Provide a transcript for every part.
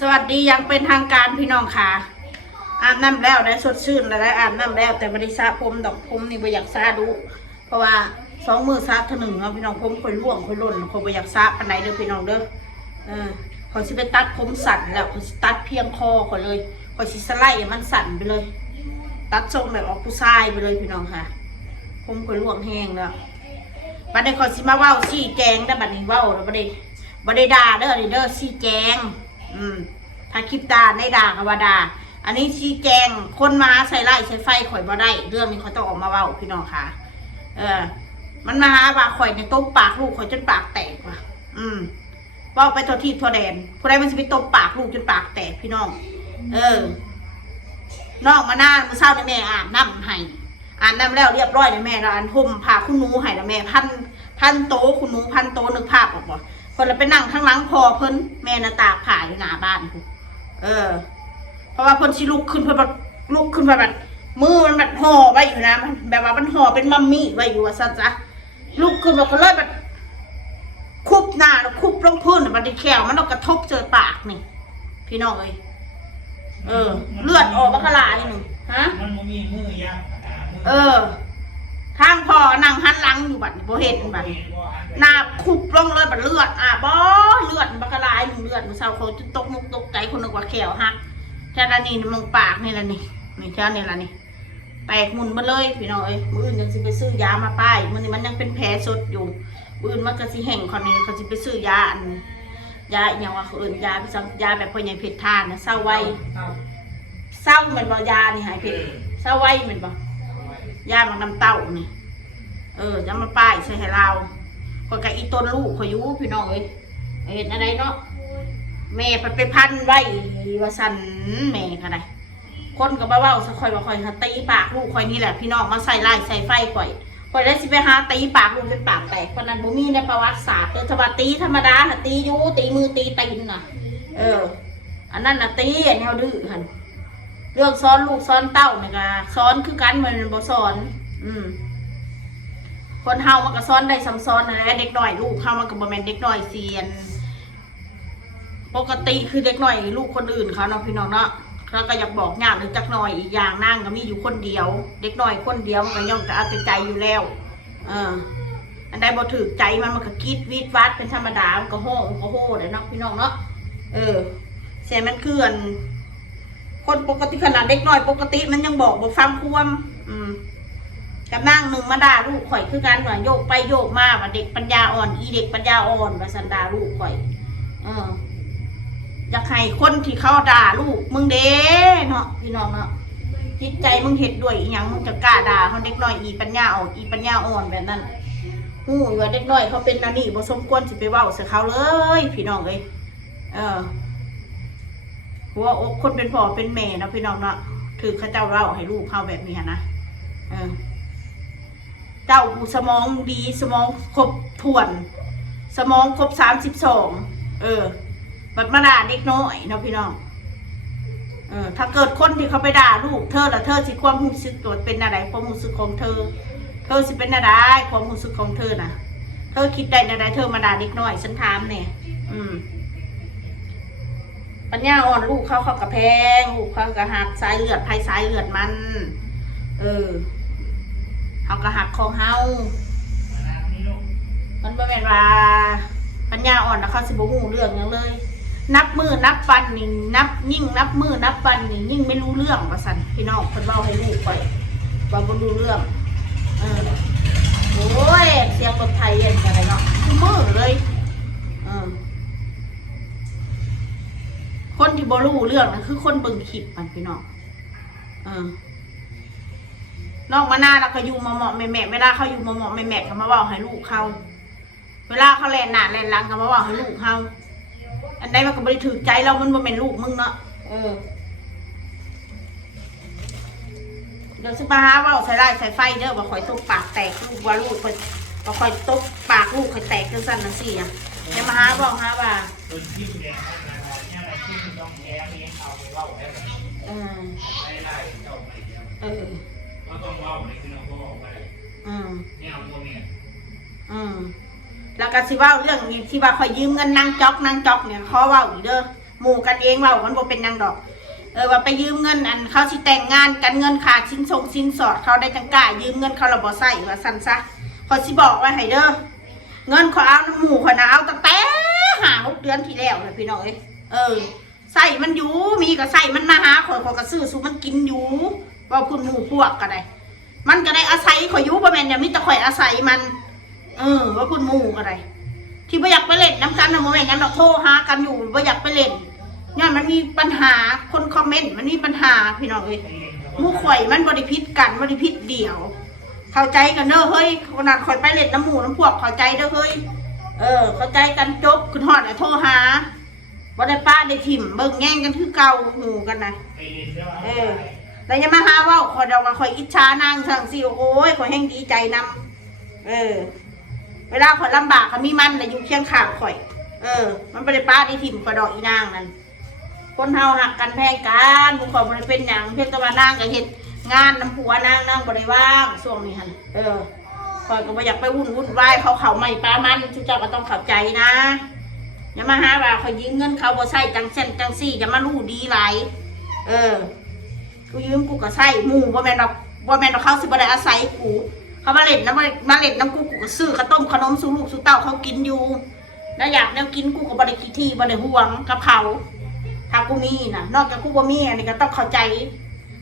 สวัสดียังเป็นทางการพี่น้องค่ะอาบน้ำแล้วได้สดชื่นแล้วได้อาบน้ำแล้วแต่บริษัทผมดอกผมนี่ไม่อยากซาดูเพราะว่า2 มือซาหนึ่งเนาะพี่น้องผมคอยล่วงคอยหล่นคอยไม่อยากซาปันไหนเด้อพี่น้องเด้อคอยสิไปตัดผมสั่นแล้วคอยสิตัดเพียงคอคอยเลยคอยสิสไลด์มันสั่นไปเลยตัดทรงแบบออกผู้ชายไปเลยพี่น้องค่ะผมคอยล่วงแห้งแล้วบัดนี้คอยสิมาเว้าซี่แจงได้บัดนี้เว้าแล้วบัดนี้ด่าเด้อซี่แจงถ้าคลิปด่าได้ด่ากับว่าด่าอันนี้ชี้แจงคนมาใส่ไล่ใส่ไฟข่อยบ่ได้เรื่องนี้เขาต้องออกมาเว้าพี่น้องค่ะมันมาหาว่าข่อยในตบปากลูกข่อยจนปากแตกว่ะเว้าไปทั่วที่ทั่วแดนผู้ใดมันจะไปตบปากลูกจนปากแตกพี่น้องน้องมาหน้ามือเศร้าในแม่อาบน้ำให้อาบน้ำแล้วเรียบร้อยในแม่แล้วอันห่มผ้าคุณหนูให้แล้วแม่พันโตคุณหนูพันโตนึกภาพออกบ่คนเราไปนั่งข้างหลังพอเพิ่นแม่น่ะตากผ้าอยู่หน้าบ้านเพราะว่าเพิ่นสิลุกขึ้นเพิ่นแบบลุกขึ้นแบบมือมันแบบห่อไว้อยู่นะมันแบบว่ามันห่อเป็นมัมมี่ไว้อยู่ว่าซั่นจ้ะลุกขึ้นแบบก็เลยแบบคุบหน้าแล้วคุบลงพื้นมันได้แขวมันกระทบเจอปากนี่พี่น้องเอ้ยเลือดออกบักกะลาอยู่นึงฮะมันมีมือยากทางพอนั่งหันหลังอยู่บัดนี้บ่เห็นบัดหน้าคุบลงเลยบัดเลือดบ่เลือดบักกะลาอยู่เลือดมื้อเช้าเขาจนตกมุกตกใจคนนึกว่าแขวหักแค่นั้นนี่มึงปากนี่แหละนี่แค่นี้ละนี่แตกมุนมาเลยพี่น้องเอ้ยมื้ออื่นยังสิไปซื้อยามาป้ายมื้อนี้มันยังเป็นแผลสดอยู่มื้ออื่นมันก็สิแห้งคนนี้เขาสิไปซื้อยาอย่างว่าเขายาพี่ซังยาแบบพ่อใหญ่เพชรทานนะเศร้าไว้เศร้าเหมือนบ่ยานี่หายเพชรเศร้าไว้เหมือนบ่ยามันน้ำเต้านี่จะมาป้ายใส่ให้เราคนกับอีต้นลูกขยุพี่น้องเอ้ยเห็นอะไรเนาะแม่ไปพันไว้ว่าสันแม่ค่ะไดคนกับบ้าสักคอยว่าคอยตีปากลูกคอยนี่แหละพี่น้องมาใส่ไล่ใส่ไฟคอยได้สิไปหาตีปากลูกเป็นปากแตกคนนั้นบ่มีในประวัติศาสตร์ธรรมดาตีธรรมดาตีอยู่ตีมือตีตีนน่ะอันนั้นน่ะตีแนวดื้อหันเรื่องซ้อนลูกซ้อนเต้าเนี่ยก็ซ้อนคือกันมันบ่ซ้อนคนเฮามันก็ซ้อนได้ซ้ำซ้อนอะไรเด็กหน่อยลูกเฮามันก็บ่แม่นเด็กหน่อยเซียนปกติคือเด็กหน่อยลูกคนอื่นเขาเนาะพี่น้องเนาะเขาก็อยากบอกอย่างหรือจักหน่อยอีกอย่างนั่งก็มีอยู่คนเดียวเด็กหน่อยคนเดียวมันก็ย่อมจะเอาใจอยู่แล้วอันใดบ่ถือใจมันก็คิดวิดวัดเป็นธรรมดามันก็โห่เดี๋ยวเนาะพี่น้องเนาะเสียมันเกลื่อนคนปกติขนาดเด็กหน่อยปกติมันยังบอกฟังความกับนั่งหนึ่งมาด่าลูกข่อยคือการว่าโยกไปโยกมาว่าเด็กปัญญาอ่อนเด็กปัญญาอ่อนว่าสันดาลูกข่อยอยากให้คนที่เขาด่าลูกมึงเด้เนาะพี่น้องเนาะจิตใจมึงเห็ดด้วยอีหยังมึงจะกล้าด่าเขาเด็กน้อยปัญญาอ่อนแบบนั้นว่าเด็กน้อยเขาเป็นนั่นนี่บ่สมควรสิไปเว้าใส่เขาเลยพี่น้องเลยหัวอกคนเป็นพ่อเป็นแม่เนาะพี่น้องเนาะถือเขาเจ้าเล่าให้ลูกเขาแบบนี้นะเจ้าสมองดีสมองครบถ้วนสมองครบ32บัดมาด่าเด็กน้อยเนาะพี่น้องถ้าเกิดคนที่เขาไปด่าลูกเธอแล้วเธอสิความรู้สึกตัวเป็นอะไรความรู้สึกของเธอสิเป็นอะไรความรู้สึกของเธอน่ะเธอคิดได้อะไรเธอมาด่าเด็กน้อยฉันถามเนี่ยปัญญาอ่อนลูกเขากระแพงลูกเขากระหักสายเลือดภายสายเลือดมันเขากระหักของเฮามันไม่เป็นว่าปัญญาอ่อนแล้วเขาสิบ่ฮู้เรื่องอย่างเลยนับมือนับฟันนี่นับยิ่งนับมือนับฟันนี่ยิ่งไม่รู้เรื่องประสันพี่น้องคนเล่าให้ลูกไปว่าบ่รู้เรื่องโอ้ยเสียงรถไทยเย็นอะไรเนาะมือเลยคนที่บ่รู้เรื่องนะคือคนเบิ่งคลิปมันพี่น้องนอกมาหน้าเราก็อยู่มาเหมาะแม่เวลาเขาอยู่มาเหมาะแม่ก็มาบอกให้ลูกเขาเวลาเขาแล่นหน้าแล่นหลังก็มาบอกให้ลูกเขาอันใดมันก็บริถือใจเรามันบ่เป็นลูกมึงเนาะเดี๋ยวสิมาหาว่าใส่ไล่ใส่ไฟเด้อว่าคอยตบปากแตกลูกว่าลูกว่าคอยตบปากลูกคอยแตกจังสั่นจังซี่เดี๋ยวมาหาบอกว่าแล้วก็สิว่าเรื่องนี้ที่ว่าคอยยืมเงินนางจ๊อกเนี่ยขอว่าอีกเด้อ หมู่กันเองว่ามันบ่เป็นนางดอกว่าไปยืมเงินอันเขาสิแต่งงานกันเงินขาดสินสอดเขาได้จังกล้ายืมเงินเขาเราบ่ใส่ว่าสั่นซะเขาสิบอกว่าให้เด้อเงินเขาเอาน้ำหมู่เขานะเอาตั้งแต่5-6 เดือนที่แล้วเลยพี่น้องใส่มันอยู่มีก็ใส่มันมาหาข่อยก็ซื้อสู้มันกินอยู่ว่าคุณหมู่พวกก็ได้มันก็ได้อาศัยข่อยอยู่บ่แม่นอย่ามีแต่ข่อยอาศัยมันว่าคุณหมู่ก็ได้ที่บ่อยากไปเล่นน้ำกันนะบ่แม่นยังดอกโทรหากันอยู่บ่อยากไปเล่นเนี่ยมันมีปัญหาคนคอมเมนต์มันมีปัญหาพี่น้องหมู่ข่อยมันบ่ได้ผิดกันบ่ได้ผิดเดี่ยวเข้าใจกันเด้อเฮ้ยขนาดข่อยไปเล่นน้ำหมู่น้ำพวกเข้าใจเด้อเฮ้ยเข้าใจกันจบขึ้นฮอดโทรหาบ่ได้ป้าได้ถิ่มเบิ่งแย่งกันคือเก่าหมู่กันนะแล้วอย่ามาหาว่าข่อยดอกว่าข่อยอิจฉานางสั่งสิโอ้ยข่อยแห้งดีใจนำเวลาข่อยลำบากเขามีมันแต่อยู่เคียงข้างข่อยมันบ่ได้ป้าได้ถิ่มข่อยดอกอีนางนั่นคนเฮาหักกันแพงกันหมู่ข่อยบ่ได้เป็นหยังเพียงแต่ว่านางก็เฮ็ดงานน้ำผัวนางบ่ได้ว่างช่วงนี้หั่นข่อยก็บ่อยากไปวุ่นวายเขาใหม่ปลามันทุกเจ้าก็ต้องเข้าใจนะอย่ามาหาว่าข่อยยืมเงินเขาบ่ใช้จังเส้นจังซี่อย่ามารู้ดีหลายกูยืมกูก็ใช้หมู่บ่แม่นดอกเขาสิบ่ได้อาศัยกูเขามาเล่นน้ำกูก็ซื้อข้าวต้มขนมสู่ลูกสู่เต้าเขากินอยู่แล้วอยากแนวกินกูก็บ่ได้ขี้ที่บ่ได้ห่วงกับเขาถ้ากูมีน่ะนอกจากกูบ่มีอันนี้ก็ต้องเข้าใจ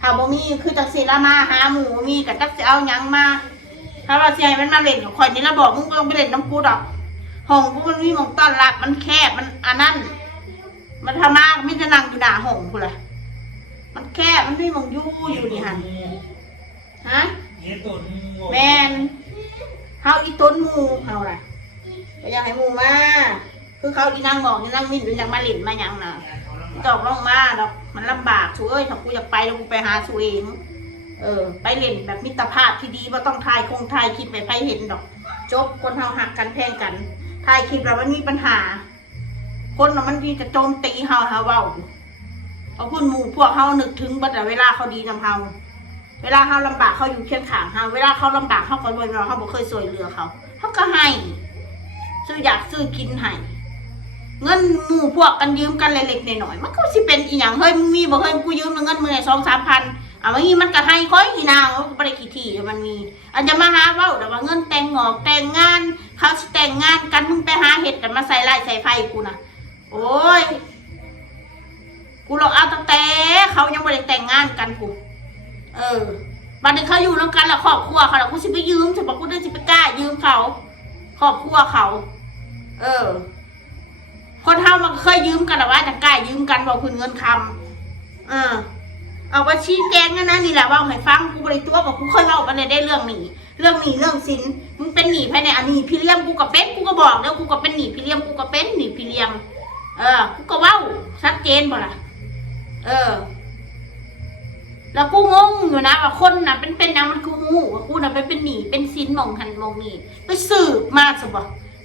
ถ้าบ่มีคือจังซี่ละมาหาหมู่มีก็จักสิเอาหยังมาถ้าว่าสิให้มันมาเล่นกับข่อยนี่ละบอกมึงบ่ต้องไปเล่นน้ำกูดอกห้องกูมันมีหม้องต้อนรับมันแคบมันอันนั้นมันทำมาไม่จะนั่งอยู่หน้าห้องกูล่ะมันแคบมันมีหม้องอยู่นี่หั่นฮะแม่นเฮาอีต้นหมู่เฮาล่ะก็อยากให้หมู่มาคือเขาอีนางบอกนี่นางมิ้นเป็นอยากมาเล่นมาหยังน่ะตอกลงมาดอกมันลำบากสู้ถ้ากูอยากไปแล้วกูไปหาสู้เองไปเล่นแบบมิตรภาพที่ดีว่าต้องถ่ายคลิปไปไผเห็นดอกจบคนเฮาหักกันแพงกันถ่ายคลิปแล้วมันมีปัญหาคนมันมีจะโจมตีเฮาเว้าเอาคุณหมู่พวกเฮานึกถึงบัดเวลาเขาดีนำเฮาเวลาเฮาลำบากเขาอยู่เคียงข้างเฮาเวลาเขาลำบากเขาก็รวยเราเขาบ่เคยช่วยเหลือเขาก็ให้ซื้ออยากซื้อกินให้เงินหมู่พวกกันยืมกันเล็กๆน้อยๆมันก็สิเป็นอีหยังเฮ้ยมึงมีบ่เฮ้ยกูยืมเงินมึง2-3 พันวันนี้มันก็ให้ค่อยอีนางบ่ได้ขี้ที่มันมีอันจะมาหาเว้าแต่ว่าเงินแต่งงอกแต่งงานเขาสิแต่งงานกันมึงไปหาเฮ็ดกันมาใส่ไร่ใส่ไฟกูน่ะโอ้ยกูหลอกเอาตั้งแต่เขายังบ่ได้แต่งงานกันกูบัดนี้เขาอยู่นำกันแล้วครอบครัวเขาแล้วกูสิไปยืมสิบ่กูได้สิไปกล้ายืมเขาครอบครัวเขาคนเฮามันเคยยืมกันหรอว่าจังกล้ายืมกันบอกคืนเงินคำเอาไปชี้แจงนะนี่แหละว่าให้ฟังกูบริตัวบอกกูเคยเล่ากันเลยได้เรื่องหนีเรื่องสินมึงเป็นหนีภายในอันนี้พี่เลี้ยมกูก็เป็นกูก็บอกแล้วกูก็เป็นหนีพี่เลี้ยมกูก็เป็นหนีพี่เลี้ยมกูก็เว้าชัดเจนบ่ล่ะแล้วกูงงอยู่นะว่าคนน่ะเป็นยังมันกูงูว่ากูน่ะเป็นหนีเป็นสินมองหันมองนี่ไปสืบมาสบ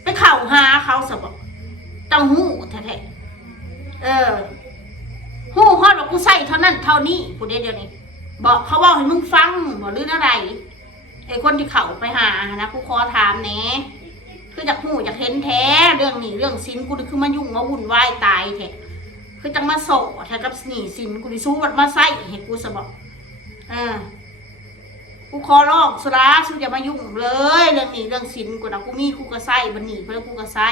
ไปเข่าหาเขาสบต้องหูแท้หูฮอดว่ากูใส่เท่านั้นเท่านี้กูเดี๋ยวนี้บอกเขาบอกให้มึงฟังบอกเรื่องอะไรไอ้คนที่เขาไปหานะกูขอถามแหน่คือจากหูจากเห็นแท้เรื่องนี้เรื่องสินกูคือมายุ่งมาวุ่นวายตายแท้คือจังมาโศกแท้กับหนีสินกูดิสู้วัดมาใส่ให้กูสบอกกูขอร้องสุราสู้อย่ามายุ่งเลยเรื่องนี้เรื่องสินกูนะกูมีกูก็ใส่บันนี่เพื่อกูก็ใส่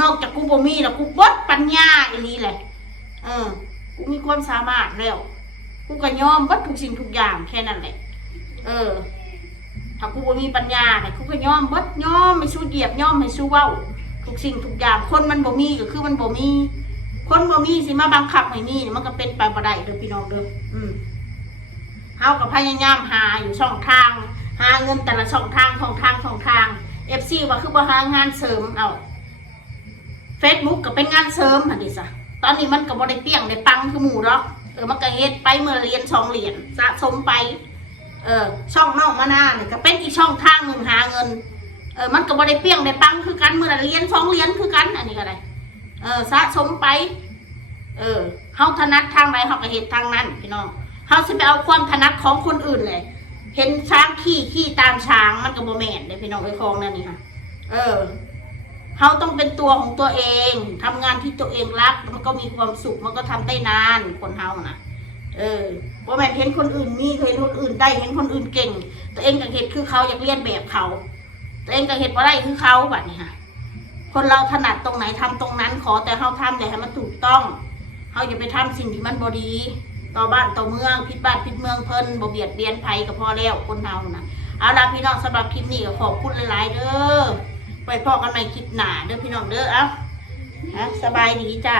นอกจากกูบ่มีแล้วกูบดปัญญาอีนี้แหละกูมีความสามารถแล้วกูก็ยอมบดทุกสิ่งทุกอย่างแค่นั้นแหละถ้ากูบ่มีปัญญาเนี่ยกูก็ยอมบดยอมไม่สู้เหยียบยอมไม่สู้เว้าทุกสิ่งทุกอย่างคนมันบ่มีก็คือมันบ่มีคนบ่มีสิมาบังคับให้มีมันก็เป็นไปบ่ได้เด้อพี่น้องเด้อเฮากับพยายามหาอยู่ช่องทางหาเงินแต่ละช่องทางFC ว่าคือบ่หางานเสริมเอา Facebook ก็เป็นงานเสริมหั่นดิซะตอนนี้มันก็บ่ได้เปี้ยงได้ปังคือหมู่หรอกมันก็เฮ็ดไปเมื่อเหรียญ2 เหรียญสะสมไปช่องน้องมะนาวนี่ก็เป็นอีกช่องทางนึงหาเงินมันก็บ่ได้เปี้ยงได้ปังคือกันเมื่อเหรียญ2 เหรียญคือกันอันนี้ก็ได้สะสมไปเฮาถนัดทางใดเฮาก็เฮ็ดทางนั้นพี่น้องเฮาสิไปเอาความถนัดของคนอื่นเลยเห็นช้างขี่ตามช้างมันก็บ่แม่นเด้พี่น้องไอ้ของนั่นนี่ค่ะ เขาต้องเป็นตัวของตัวเองทำงานที่ตัวเองรักมันก็มีความสุขมันก็ทำได้นานคนเฮานะว่าแม่เห็นคนอื่นมีเห็นคนอื่นได้เห็นคนอื่นเก่งตัวเองก็เห็นคือเขาอยากเรียนแบบเขาตัวเองก็เห็นว่าได้คือเขาแบบนี้ค่ะคนเราถนัดตรงไหนทำตรงนั้นขอแต่เขาทำแต่ให้มันถูกต้องเขาอย่าไปทำสิ่งที่มันบดีต่อบ้านต่อเมืองพิดบ้านพิดเมืองเพิ่นบ่เบียดเบียนภัยก็พอแล้วคนเฮานะเอาล่ะพี่น้องสำหรับคลิปนี้ก็ขอบคุณหลายๆเด้อไปพอกันใหม่คลิปหน้าเด้อพี่น้องเด้อสบายดีจ้า